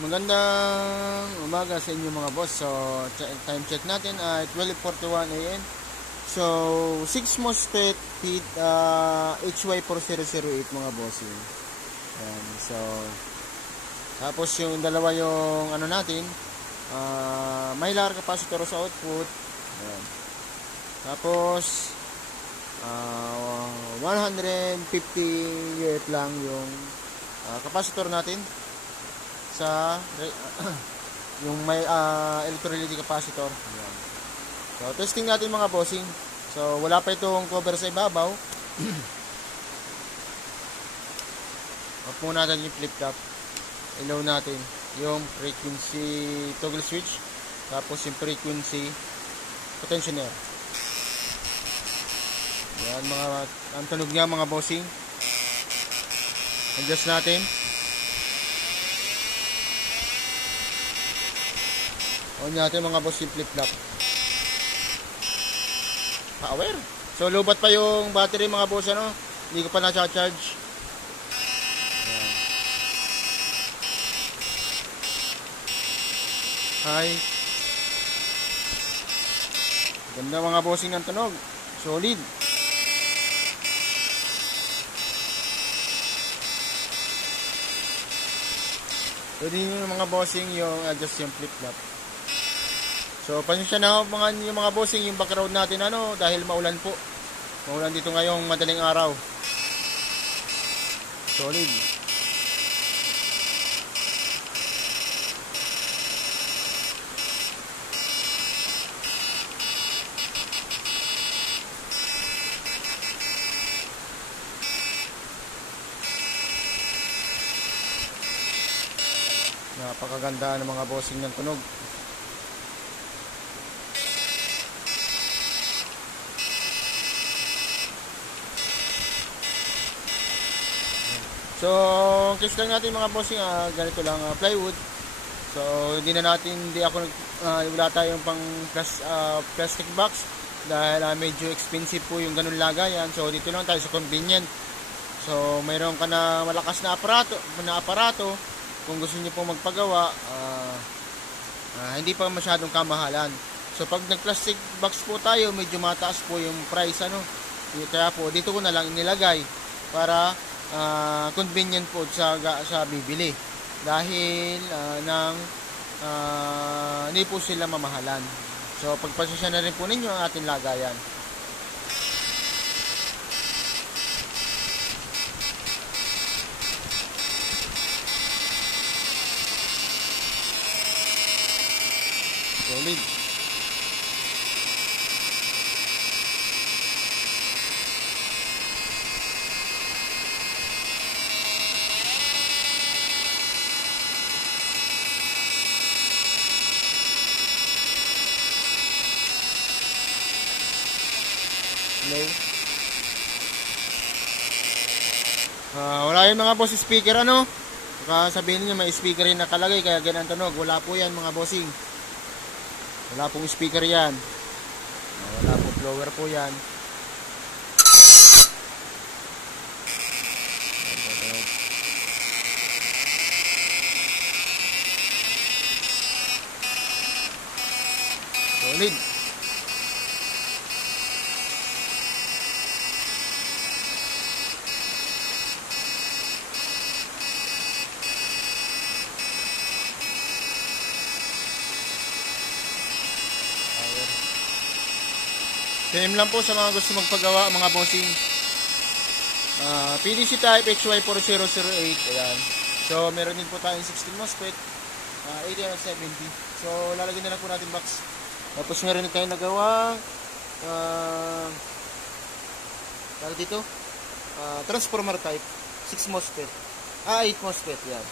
Magandang umaga sa inyo mga boss. So, time check natin ay 12:41 AM. So, 6 MOSFET feed HY4008 mga boss. Ayan. So, tapos yung dalawa yung ano natin, Mylar capacitor sa output. Ayan. Tapos 150 UF lang yung capacitor natin sa yung may electrolytic capacitor. Ayan. So testing natin mga bossing. So wala pa itong cover sa ibabaw. Off muna natin yung flip top. Ilaw natin yung frequency toggle switch, tapos yung frequency potentiometer. Yan mga ang tunog niya mga bossing. Adjust natin. On natin mga boss yung flip-flop. Power. So lobat pa yung battery mga boss ano. Hindi ko pa na-charge. Hi. Ganda mga bossing ng tunog. Solid. Pwede nyo mga bossing yung adjust yung flip-flop. So, pasensya na yung mga bossing, yung background natin ano, dahil maulan po. Maulan dito ngayong madaling araw. Solid. Napakaganda ng mga bossing ng tunog. So, case lang natin mga bossing, ganito lang, plywood. So, wala tayong pang plastic box dahil medyo expensive po yung ganun lagayan. So, dito lang tayo sa convenient. So, mayroon ka na malakas na aparato kung gusto niyo po magpagawa, hindi pa masyadong kamahalan. So, pag nag-plastic box po tayo, medyo mataas po yung price ano. Kaya po, dito ko na lang inilagay para convenient po sa bibili dahil hindi po sila mamahalan. So pagpasensya na rin po ninyo ang ating lagayan. Solid. Wala yung mga boss speaker ano. Baka sabihin niyo may speaker rin nakalagay kaya ganyan tunog. Wala po yan mga bossing. Wala pong speaker yan. Wala po blower po yan. Solid. Same lang po sa mga gusto magpagawa mga bossing. PDC type HY4008. Ayan. So meron din po tayong 16 MOSFET 8070. So lalagyan na lang po natin box. Tapos meron din tayong nagawang dito transformer type 6 MOSFET 8 MOSFET yan.